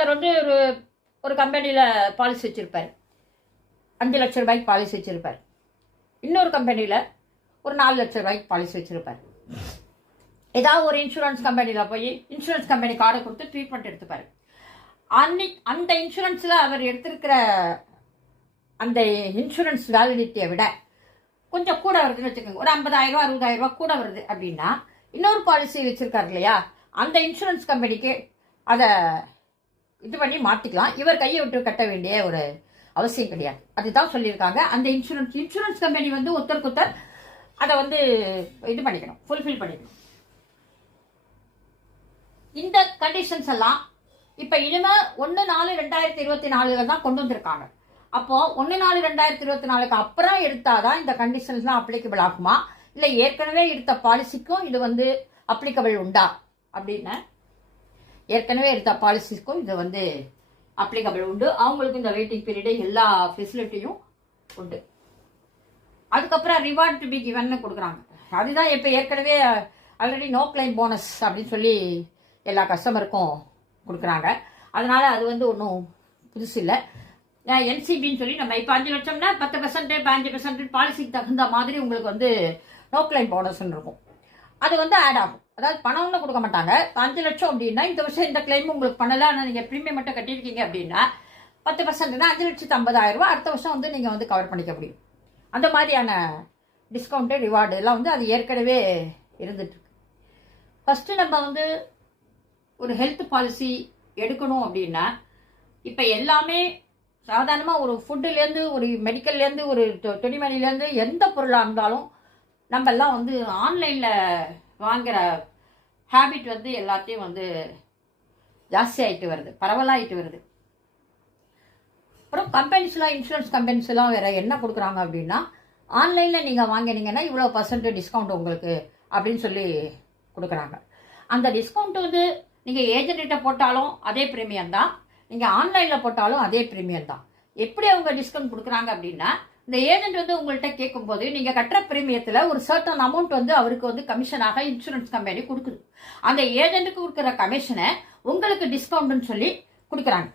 ஒருத்தர் வந்து ஒரு கம்பெனியில் பாலிசி வச்சுருப்பார், 5 லட்ச ரூபாய்க்கு பாலிசி வச்சுருப்பார். இன்னொரு கம்பெனியில் ஒரு 4 லட்ச ரூபாய்க்கு பாலிசி வச்சுருப்பார். ஏதாவது ஒரு இன்சூரன்ஸ் கம்பெனியில் போய் இன்சூரன்ஸ் கம்பெனி கார்டை கொடுத்து ட்ரீட்மெண்ட் எடுத்துப்பார். அந்த இன்சூரன்ஸில் அவர் எடுத்திருக்கிற அந்த இன்சூரன்ஸ் வேலிடிட்டியை விட கொஞ்சம் கூட வருதுன்னு வச்சுக்கோங்க, ஒரு 50,000 ரூபா 60,000 ரூபா கூட வருது அப்படின்னா இன்னொரு பாலிசி வச்சுருக்காரு இல்லையா, அந்த இன்சூரன்ஸ் கம்பெனிக்கு அதை இது பண்ணி மாற்றிக்கலாம். இவர் கையை விட்டு கட்ட வேண்டிய ஒரு அவசியம் கிடையாது. அதுதான் சொல்லியிருக்காங்க. அந்த இன்சூரன்ஸ் கம்பெனி வந்து ஒருத்தருக்கு அதை வந்து இது பண்ணிக்கணும், ஃபுல்ஃபில் பண்ணிக்கணும். இந்த கண்டிஷன்ஸ் எல்லாம் இப்போ இனிமேல் 1/4/2024 தான் கொண்டு வந்திருக்காங்க. அப்போ 1/4/2024 அப்புறம் எடுத்தாதான் இந்த கண்டிஷன்ஸ்லாம் அப்ளிகபிள் ஆகுமா, இல்லை ஏற்கனவே எடுத்த பாலிசிக்கும் இது வந்து அப்ளிகபிள் உண்டா அப்படின்னு, ஏற்கனவே எடுத்த பாலிசிக்கும் இது வந்து அப்ளிகபிள் உண்டு. அவங்களுக்கு இந்த வெயிட்டிங் பீரியடு எல்லா ஃபெசிலிட்டியும் உண்டு. அதுக்கப்புறம் ரிவார்ட் டு பி கிவன் கொடுக்குறாங்க. அதுதான் இப்போ ஏற்கனவே ஆல்ரெடி நோ கிளைம் போனஸ் அப்படின்னு சொல்லி எல்லா கஸ்டமருக்கும் கொடுக்குறாங்க. அதனால அது வந்து ஒன்றும் புதுசு இல்லை. என்சிபின்னு சொல்லி நம்ம இப்போ 5 லட்சம்னா 10%, 5% பாலிசிக்கு தகுந்த மாதிரி உங்களுக்கு வந்து நோ கிளைம் போனஸ்ன்னு இருக்கும். அது வந்து ஆட் ஆகும். அதாவது பணம் ஒன்றும் கொடுக்க மாட்டாங்க. 5 லட்சம் அப்படின்னா இந்த வருஷம் இந்த கிளைம் உங்களுக்கு பண்ணல, ஆனால் நீங்கள் ப்ரீமியம் மட்டும் கட்டியிருக்கீங்க அப்படின்னா 10%னா 5,50,000 ரூபா அடுத்த வருஷம் வந்து நீங்கள் வந்து கவர் பண்ணிக்க முடியும். அந்த மாதிரியான டிஸ்கவுண்ட்டு ரிவார்டு எல்லாம் வந்து அது ஏற்கனவே இருந்துட்டுருக்கு. ஃபஸ்ட்டு நம்ம வந்து ஒரு ஹெல்த் பாலிசி எடுக்கணும் அப்படின்னா இப்போ எல்லாமே சாதாரணமாக ஒரு ஃபுட்டுலேருந்து ஒரு மெடிக்கல்லேருந்து ஒரு துணிமணிலேருந்து எந்த பொருளாக இருந்தாலும் நம்ம எல்லாம் வந்து ஆன்லைனில் வாங்குகிற ஹேபிட் வந்து எல்லாத்தையும் வந்து ஜாஸ்தி ஆகிட்டு வருது, பரவலாகிட்டு வருது. அப்புறம் கம்பெனிஸ்லாம் இன்சூரன்ஸ் கம்பெனிஸ்லாம் வேறு என்ன கொடுக்குறாங்க அப்படின்னா, ஆன்லைனில் நீங்கள் வாங்கினீங்கன்னா இவ்வளோ % டிஸ்கவுண்ட் உங்களுக்கு அப்படின்னு சொல்லி கொடுக்குறாங்க. அந்த டிஸ்கவுண்ட் வந்து நீங்கள் ஏஜென்ட்கிட்ட போட்டாலும் அதே ப்ரீமியம் தான், நீங்கள் ஆன்லைனில் போட்டாலும் அதே ப்ரீமியம் தான். எப்படி அவங்க டிஸ்கவுண்ட் கொடுக்குறாங்க அப்படின்னா, இந்த ஏஜென்ட் வந்து உங்கள்கிட்ட கேட்கும்போது நீங்கள் கட்டுற ப்ரீமியத்தில் ஒரு சர்டன் அமௌண்ட் வந்து அவருக்கு வந்து கமிஷனாக இன்சூரன்ஸ் கம்பெனி கொடுக்குது. அந்த ஏஜென்ட்டுக்கு கொடுக்குற கமிஷனை உங்களுக்கு டிஸ்கவுண்ட்னு சொல்லி கொடுக்குறாங்க.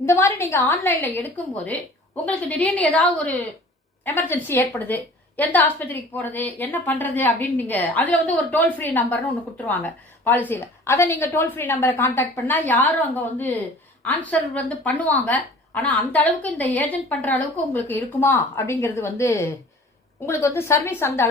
இந்த மாதிரி நீங்கள் ஆன்லைனில் எடுக்கும்போது உங்களுக்கு திடீர்னு ஏதாவது ஒரு எமர்ஜென்சி ஏற்படுது, எந்த ஆஸ்பத்திரிக்கு போகிறது என்ன பண்ணுறது அப்படின்னு நீங்கள் அதில் வந்து ஒரு டோல் ஃப்ரீ நம்பர்னு ஒன்று கொடுத்துருவாங்க பாலிசியில். அதை நீங்கள் டோல் ஃப்ரீ நம்பரை கான்டாக்ட் பண்ணால் யாரும் அங்கே வந்து ஆன்சர் வந்து பண்ணுவாங்க. ஆனால் அந்த அளவுக்கு இந்த ஏஜென்ட் பண்ணுற அளவுக்கு உங்களுக்கு இருக்குமா அப்படிங்கிறது வந்து உங்களுக்கு வந்து சர்வீஸ் அந்த அளவுக்கு